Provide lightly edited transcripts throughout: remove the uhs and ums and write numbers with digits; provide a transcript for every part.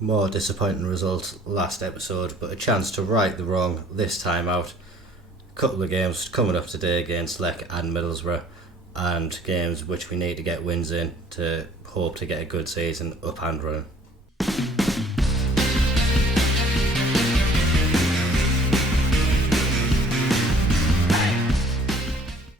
More disappointing result last episode, but a chance to right the wrong this time out. A couple of games coming up today against Lech and Middlesbrough, and games which we need to get wins in to hope to get a good season up and running.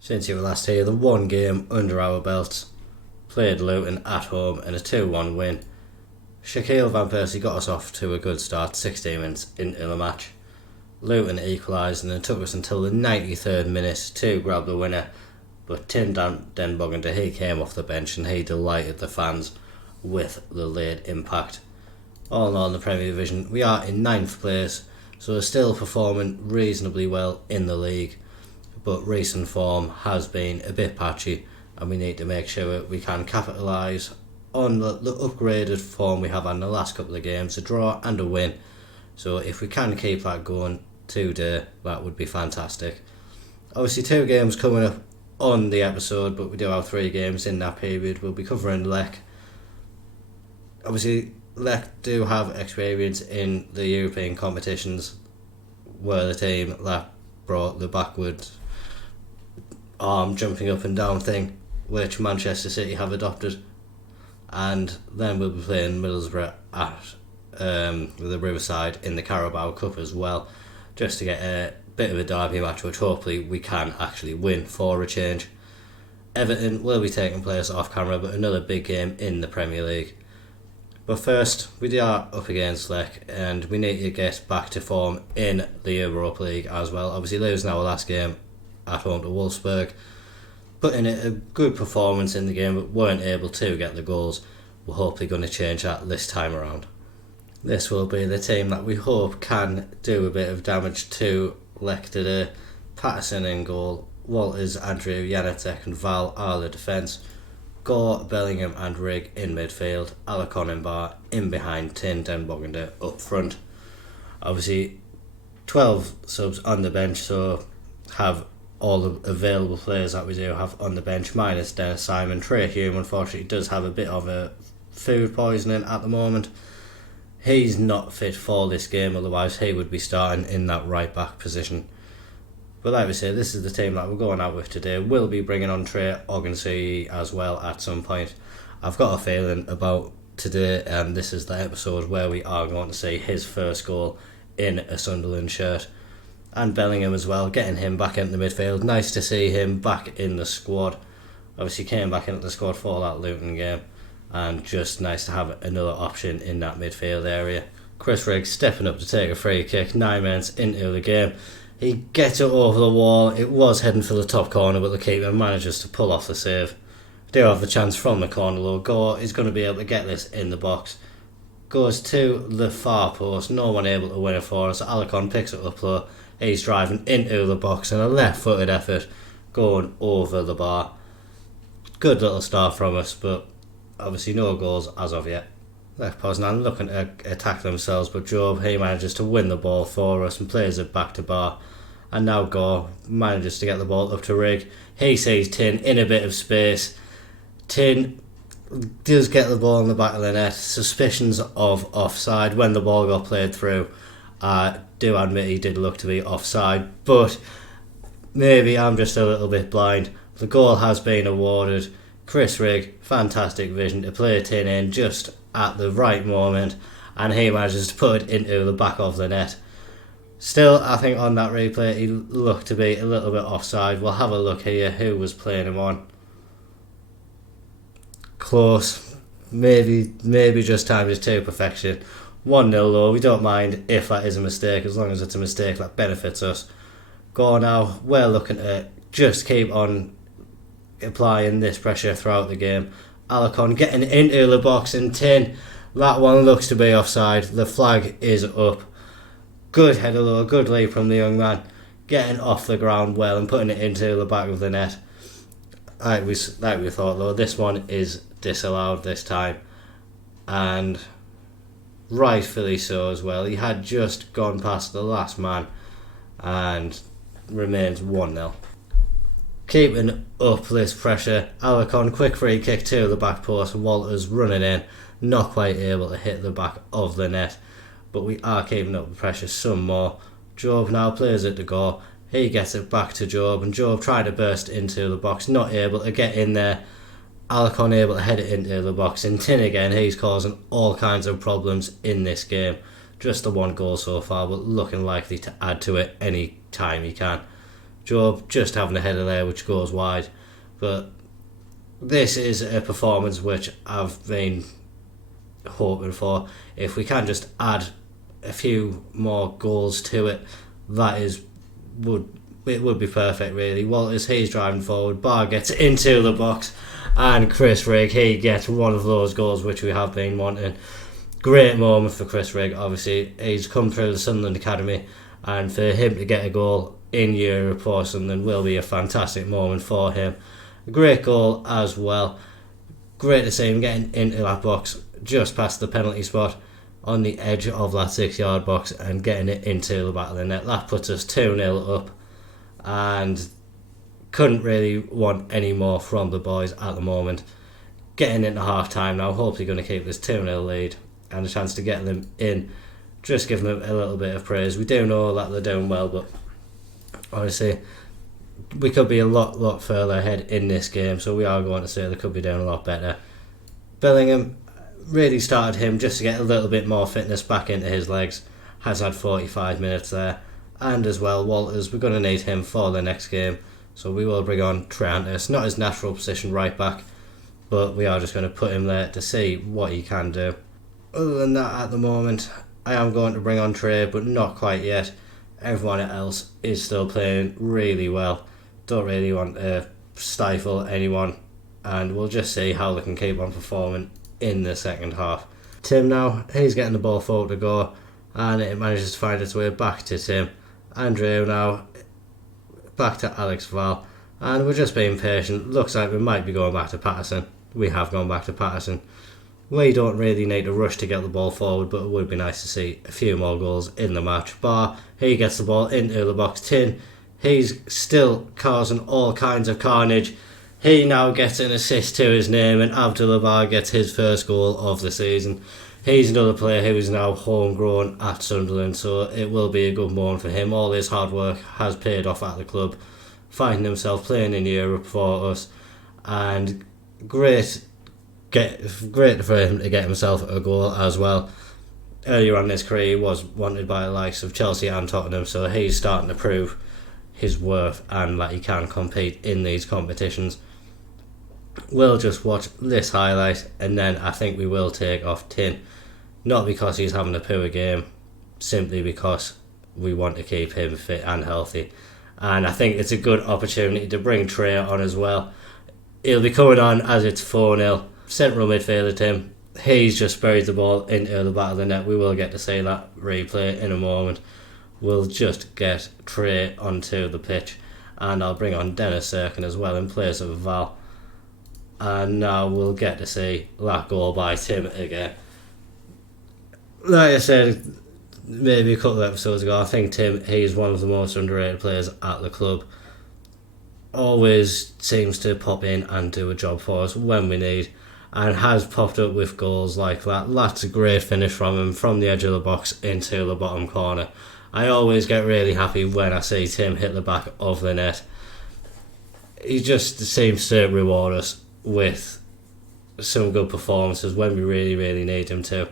Since you were last here, the one game under our belts, played Luton at home in a 2-1 win. Shaquille Van Persie got us off to a good start 16 minutes into the match. Luton equalised and it took us until the 93rd minute to grab the winner, but Tim Den Boggender, he came off the bench and he delighted the fans with the late impact. All in all, in the Premier Division, we are in 9th place, so we're still performing reasonably well in the league, but recent form has been a bit patchy and we need to make sure we can capitalise on the upgraded form we have on the last couple of games, a draw and a win. So if we can keep that going today, that would be fantastic. Obviously 2 games coming up on the episode, but we do have 3 games in that period. We'll be covering Lech. Obviously Lech do have experience in the European competitions, were the team that brought the backwards arm jumping up and down thing, which Manchester City have adopted. And then we'll be playing Middlesbrough at the Riverside in the Carabao Cup as well, just to get a bit of a derby match which hopefully we can actually win for a change. Everton will be taking place off camera, but another big game in the Premier League. But first, we are up against Lech and we need to get back to form in the Europa League as well. Obviously losing our last game at home to Wolfsburg, put in a good performance in the game but weren't able to get the goals. We're hopefully going to change that this time around. This will be the team that we hope can do a bit of damage to Lech today. Patterson in goal, Walters, Andrew, Janacek and Val are the defence. Gore, Bellingham and Rigg in midfield. Alarcon and Bar in behind Tin, Den Boggender up front. Obviously 12 subs on the bench, so have all the available players that we do have on the bench, minus Dennis Simon. Trey Hume unfortunately does have a bit of a food poisoning at the moment. He's not fit for this game, otherwise he would be starting in that right back position. But like we say, this is the team that we're going out with today. We'll be bringing on Trey Ogunsey as well at some point. I've got a feeling about today, and this is the episode where we are going to see his first goal in a Sunderland shirt. And Bellingham as well, getting him back into the midfield. Nice to see him back in the squad. Obviously came back into the squad for that Luton game, and just nice to have another option in that midfield area. Chris Rigg stepping up to take a free kick 9 minutes into the game. He gets it over the wall. It was heading for the top corner, but the keeper manages to pull off the save. We do have the chance from the corner though. Gore is going to be able to get this in the box. Goes to the far post, no one able to win it for us. Alarcon picks it up though. He's driving into the box and a left-footed effort going over the bar. Good little start from us, but obviously no goals as of yet. Lech Poznan looking to attack themselves, but Job, he manages to win the ball for us and plays it back to Bar. And now Gore manages to get the ball up to Rigg. He sees Tin in a bit of space. Tin does get the ball in the back of the net. Suspicions of offside when the ball got played through. Do admit he did look to be offside, but maybe I'm just a little bit blind. The goal has been awarded. Chris Rigg, fantastic vision to play Tin in just at the right moment, and he manages to put it into the back of the net. Still, I think on that replay he looked to be a little bit offside. We'll have a look here who was playing him on. Close, maybe just timed it to perfection. 1-0 though, we don't mind if that is a mistake, as long as it's a mistake that benefits us. Go now, we're looking to just keep on applying this pressure throughout the game. Alarcon getting into the box and Tin, that one looks to be offside. The flag is up. Good header though, good lead from the young man, getting off the ground well and putting it into the back of the net. Like we thought though, this one is disallowed this time, and rightfully so as well. He had just gone past the last man and remains 1-0. Keeping up this pressure, Alarcon quick free kick to the back post, Walters running in, not quite able to hit the back of the net, but we are keeping up the pressure some more. Job now plays it to Gore. He gets it back to Job, and Job tried to burst into the box, not able to get in there. Alarcon able to head it into the box, and Tin again, he's causing all kinds of problems in this game. Just the one goal so far, but looking likely to add to it any time he can. Job just having a header there which goes wide, but this is a performance which I've been hoping for. If we can just add a few more goals to it, it would be perfect really. Walters, he's driving forward, Barr gets into the box, and Chris Rigg, he gets one of those goals which we have been wanting. Great moment for Chris Rigg. Obviously he's come through the Sunderland Academy, and for him to get a goal in Europe for Sunderland will be a fantastic moment for him. A great goal as well. Great to see him getting into that box just past the penalty spot on the edge of that 6-yard box and getting it into the back of the net. That puts us 2-0 up, and couldn't really want any more from the boys at the moment. Getting into half time now, hopefully going to keep this 2-0 lead and a chance to get them in. Just giving them a little bit of praise. We do know that they're doing well, but honestly we could be a lot further ahead in this game, so we are going to say they could be doing a lot better. Bellingham, really started him just to get a little bit more fitness back into his legs. Has had 45 minutes there. And as well, Walters, we're going to need him for the next game, so we will bring on Triantis. Not his natural position right back, but we are just going to put him there to see what he can do. Other than that, at the moment I am going to bring on Trey, but not quite yet. Everyone else is still playing really well. Don't really want to stifle anyone, and we'll just see how they can keep on performing in the second half. Tim now, he's getting the ball forward to go, and it manages to find its way back to Tim. Andrew now back to Alex Val, and we're just being patient. Looks like we might be going back to Patterson. We have gone back to Patterson. We don't really need to rush to get the ball forward, but it would be nice to see a few more goals in the match. Barr, he gets the ball into the box. Tin, he's still causing all kinds of carnage. He now gets an assist to his name, and Abdullah Barr gets his first goal of the season. He's another player who is now homegrown at Sunderland, so it will be a good moment for him. All his hard work has paid off at the club, finding himself playing in Europe for us, and great for him to get himself a goal as well. Earlier on in his career, he was wanted by the likes of Chelsea and Tottenham, so he's starting to prove his worth and that he can compete in these competitions. We'll just watch this highlight, and then I think we will take off Tin. Not because he's having a poor game, simply because we want to keep him fit and healthy. And I think it's a good opportunity to bring Trey on as well. He'll be coming on as it's 4-0. Central midfielder Tim, he's just buried the ball into the back of the net. We will get to see that replay in a moment. We'll just get Trey onto the pitch, and I'll bring on Dennis Serkin as well in place of Val. And now we'll get to see that goal by Tim again. Like I said maybe a couple of episodes ago, I think Tim, he's one of the most underrated players at the club. Always seems to pop in and do a job for us when we need, and has popped up with goals like that. That's a great finish from him, from the edge of the box into the bottom corner. I always get really happy when I see Tim hit the back of the net. He just seems to reward us with some good performances when we really need him to.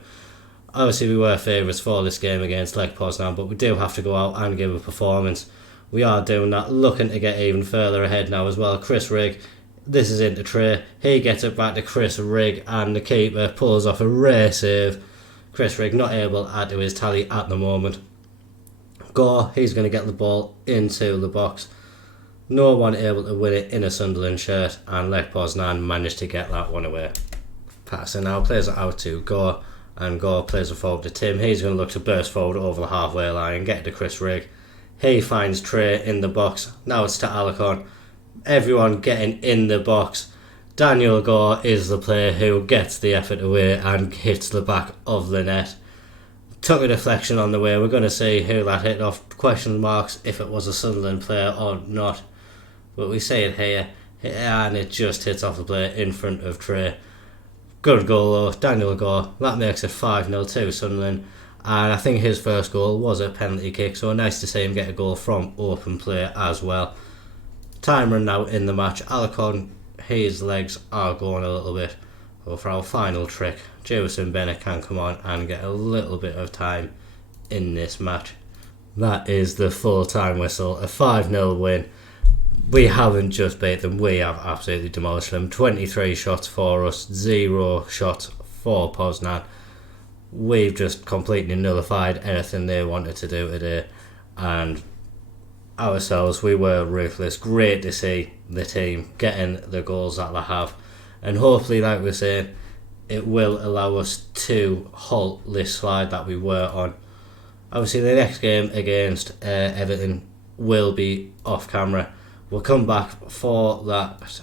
Obviously we were favourites for this game against Lech Poznan, but we do have to go out and give a performance. We are doing that, looking to get even further ahead now as well. Chris Rigg, this is into Trey, he gets it back to Chris Rigg, and the keeper pulls off a rare save. Chris Rigg not able to add to his tally at the moment. Gore, he's going to get the ball into the box. No one able to win it in a Sunderland shirt, and Lech Poznan managed to get that one away. Patterson now plays it out to Gore, and Gore plays it forward to Tim. He's going to look to burst forward over the halfway line and get to Chris Rigg. He finds Trey in the box. Now it's to Alarcon. Everyone getting in the box. Daniel Gore is the player who gets the effort away and hits the back of the net. Took a deflection on the way. We're going to see who that hit off. Question marks if it was a Sunderland player or not. But we see it here, and it just hits off the player in front of Trey. Good goal though, Daniel Gore. That makes it 5-0 to Sunderland. And I think his first goal was a penalty kick, so nice to see him get a goal from open play as well. Time run now in the match. Alarcon, his legs are going a little bit. But for our final trick, Jewison Bennett can come on and get a little bit of time in this match. That is the full time whistle. A 5-0 win. We haven't just beat them, we have absolutely demolished them. 23 shots for us, 0 shots for Poznan. We've just completely nullified anything they wanted to do today, and ourselves, we were ruthless. Great to see the team getting the goals that they have, and hopefully, like we're saying, it will allow us to halt this slide that we were on. Obviously, the next game against Everton will be off camera. We'll come back for that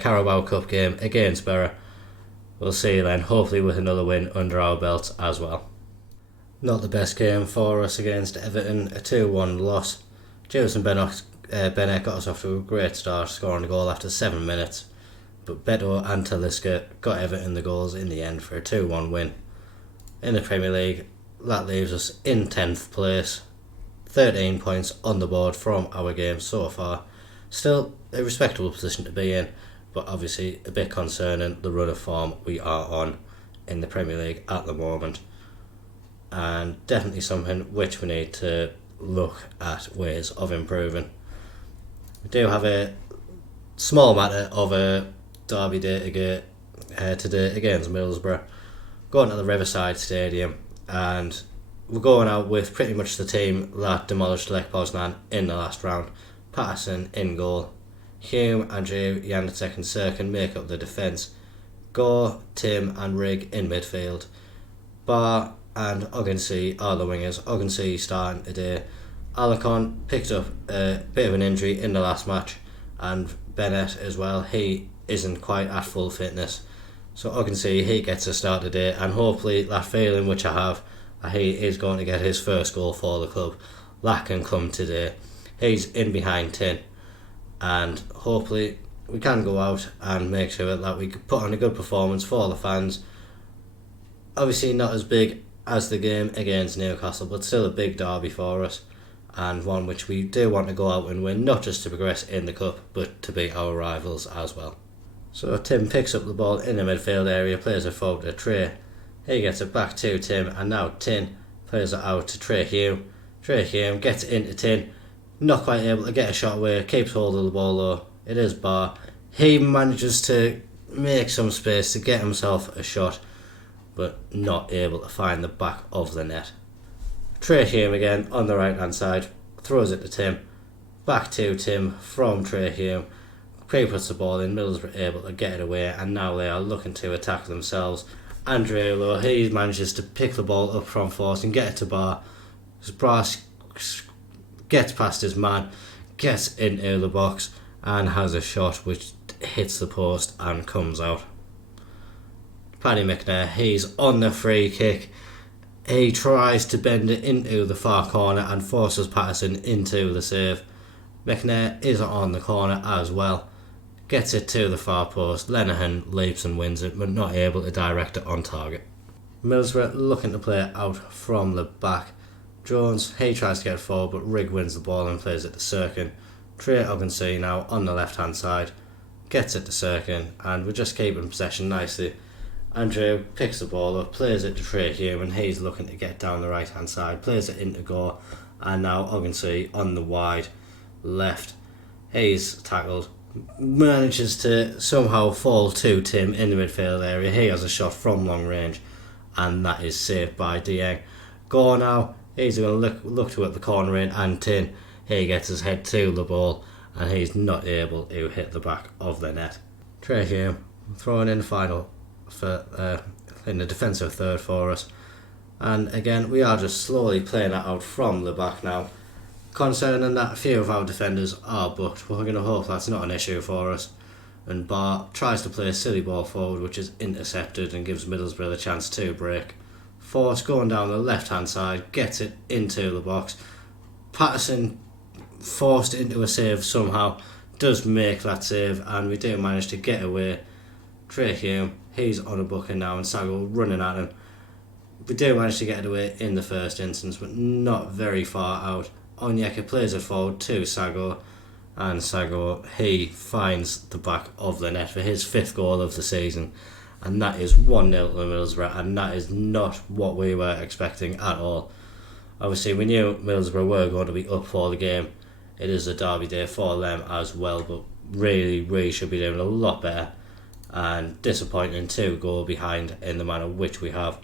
Carabao Cup game against Borough. We'll see you then, hopefully with another win under our belts as well. Not the best game for us against Everton, a 2-1 loss. Jewison Bennett got us off to a great start, scoring a goal after 7 minutes. But Beto and Talisca got Everton the goals in the end for a 2-1 win. In the Premier League, that leaves us in 10th place. 13 points on the board from our games so far. Still a respectable position to be in, but obviously a bit concerning the run of form we are on in the Premier League at the moment, and definitely something which we need to look at ways of improving. We do have a small matter of a derby day today against Middlesbrough, going to the Riverside Stadium, and we're going out with pretty much the team that demolished Lech Poznan in the last round. Patterson in goal. Hume, Andrew, Janacek and Sirkin make up the defence. Gore, Tim and Rigg in midfield. Barr and Ogunsi are the wingers. Ogunsi starting today. Alarcon picked up a bit of an injury in the last match, and Bennett as well. He isn't quite at full fitness. So Ogunsi, he gets a start today, and hopefully that feeling which I have, he is going to get his first goal for the club. That can come today. He's in behind Tin, and hopefully we can go out and make sure that we can put on a good performance for the fans. Obviously not as big as the game against Newcastle, but still a big derby for us, and one which we do want to go out and win, not just to progress in the cup, but to beat our rivals as well. So Tim picks up the ball in the midfield area, plays it forward to Trey. He gets it back to Tim, and now Tin plays it out to Trey Hume. Trey Hume gets it into Tin, not quite able to get a shot away, keeps hold of the ball though. It is Barr. He manages to make some space to get himself a shot, but not able to find the back of the net. Trey Hume again on the right hand side, throws it to Tim, back to Tim from Trey Hume. Craig puts the ball in, Middlesbrough able to get it away, and now they are looking to attack themselves. Andrew, though, he manages to pick the ball up from force and get it to Barr. Barr gets past his man, gets into the box, and has a shot which hits the post and comes out. Paddy McNair, he's on the free kick. He tries to bend it into the far corner and forces Patterson into the save. McNair is on the corner as well. Gets it to the far post. Lenihan leaps and wins it, but not able to direct it on target. Middlesbrough looking to play it out from the back. Jones, he tries to get forward, but Rigg wins the ball and plays it to Sirkin. Trey Ogunsi now on the left hand side. Gets it to Sirkin, and we're just keeping possession nicely. Andrew picks the ball up, plays it to Trey Hume, and he's looking to get down the right hand side. Plays it into Gore, and now Ogunsi on the wide left. He's tackled. Manages to somehow fall to Tim in the midfield area. He has a shot from long range, and that is saved by Dieng. Gore now, he's going to look to at the corner in, and Tin, he gets his head to the ball, and he's not able to hit the back of the net. Trey Hume throwing in final for in the defensive third for us, and again we are just slowly playing that out from the back now. Concerning that a few of our defenders are booked, but we're going to hope that's not an issue for us. And Barr tries to play a silly ball forward, which is intercepted and gives Middlesbrough the chance to break. Force going down the left hand side, gets it into the box. Patterson, forced into a save somehow, does make that save, and we do manage to get away. Trey Hume, he's on a booking now and Sago running at him. We do manage to get it away in the first instance, but not very far out. Onyeka plays it forward to Sago, and Sago, he finds the back of the net for his 5th goal of the season, and that is 1-0 to Middlesbrough, and that is not what we were expecting at all. Obviously we knew Middlesbrough were going to be up for the game. It is a derby day for them as well, but really we should be doing a lot better, and disappointing to go behind in the manner which we have.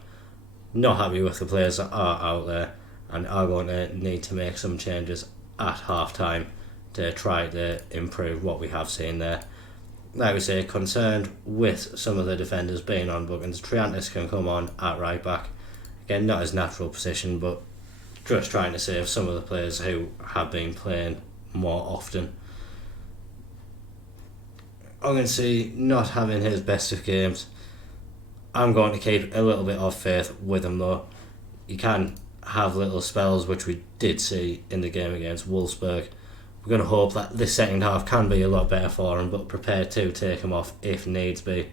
Not happy with the players that are out there, and are going to need to make some changes at half time to try to improve what we have seen there. Like we say, concerned with some of the defenders being on bookings. Triantis can come on at right back. Again, not his natural position, but just trying to save some of the players who have been playing more often. Ogensy not having his best of games. I'm going to keep a little bit of faith with him though. You can have little spells, which we did see in the game against Wolfsburg. We're going to hope that this second half can be a lot better for him, but prepared to take him off if needs be.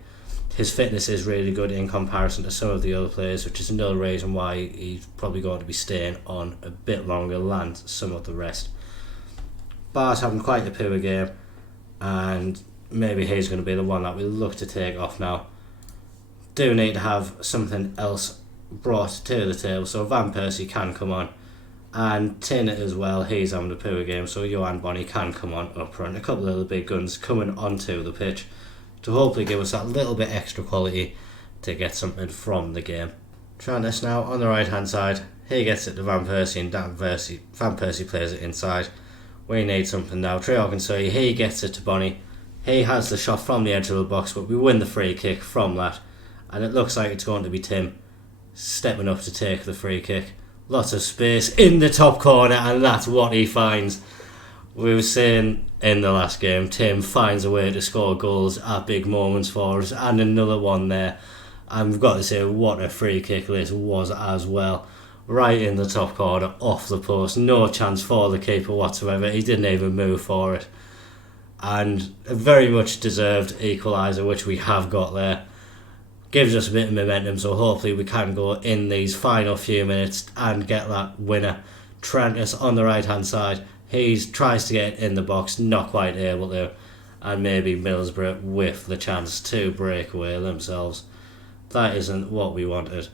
His fitness is really good in comparison to some of the other players, which is another reason why he's probably going to be staying on a bit longer than some of the rest. Bar's having quite a poor game, and maybe he's going to be the one that we look to take off now. Do need to have something else brought to the table, so Van Persie can come on, and Tin as well, he's having a poor game, so Johan Bonny can come on up front. A couple of the big guns coming onto the pitch to hopefully give us that little bit extra quality to get something from the game. Trantis now on the right hand side, he gets it to Van Persie, and Van Persie plays it inside. We need something now. Treorgansui, he gets it to Bonny, he has the shot from the edge of the box, but we win the free kick from that, and it looks like it's going to be Tim stepping up to take the free kick. Lots of space in the top corner, and that's what he finds. We were saying in the last game, Tim finds a way to score goals at big moments for us, and another one there. And we've got to say, what a free kick this was as well. Right in the top corner, off the post, no chance for the keeper whatsoever. He didn't even move for it. And a very much deserved equaliser, which we have got there. Gives us a bit of momentum, so hopefully we can go in these final few minutes and get that winner. Trantis on the right hand side, he tries to get in the box, not quite able to, and maybe Middlesbrough with the chance to break away themselves. That isn't what we wanted,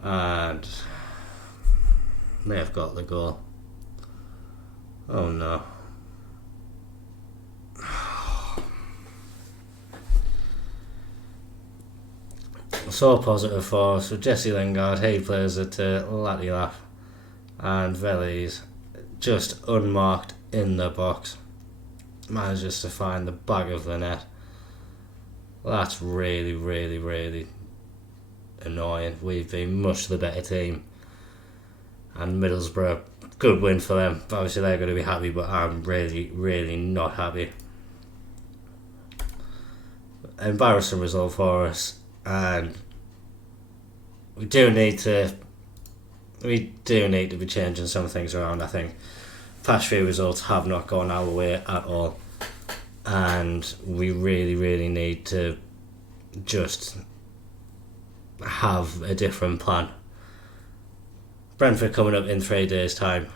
and they've got the goal. Oh no. So positive for us. So Jesse Lingard, he plays it to Latilaf, and Veliz just unmarked in the box manages to find the back of the net. That's really, really, really annoying. We've been much the better team, and Middlesbrough, good win for them. Obviously they're going to be happy, but I'm really, really not happy. Embarrassing result for us, and we do need to be changing some things around. I think past few results have not gone our way at all, and we really, really need to just have a different plan. Brentford coming up in 3 days' time.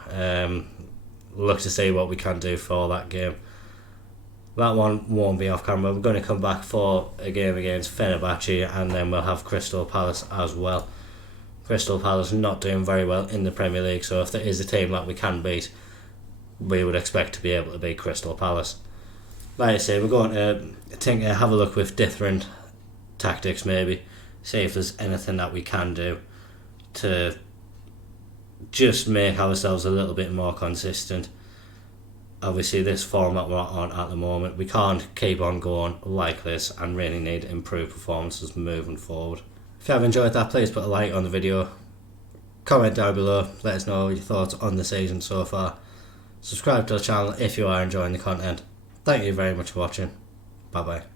Look to see what we can do for that game. That one won't be off camera. We're going to come back for a game against Fenerbahce, and then we'll have Crystal Palace as well. Crystal Palace not doing very well in the Premier League, so if there is a team that we can beat, we would expect to be able to beat Crystal Palace. Like I say, we're going to have a look with different tactics, maybe see if there's anything that we can do to just make ourselves a little bit more consistent. Obviously this format we're on at the moment, we can't keep on going like this, and really need improved performances moving forward. If you have enjoyed that, please put a like on the video, comment down below, let us know your thoughts on the season so far. Subscribe to the channel if you are enjoying the content. Thank you very much for watching. Bye bye.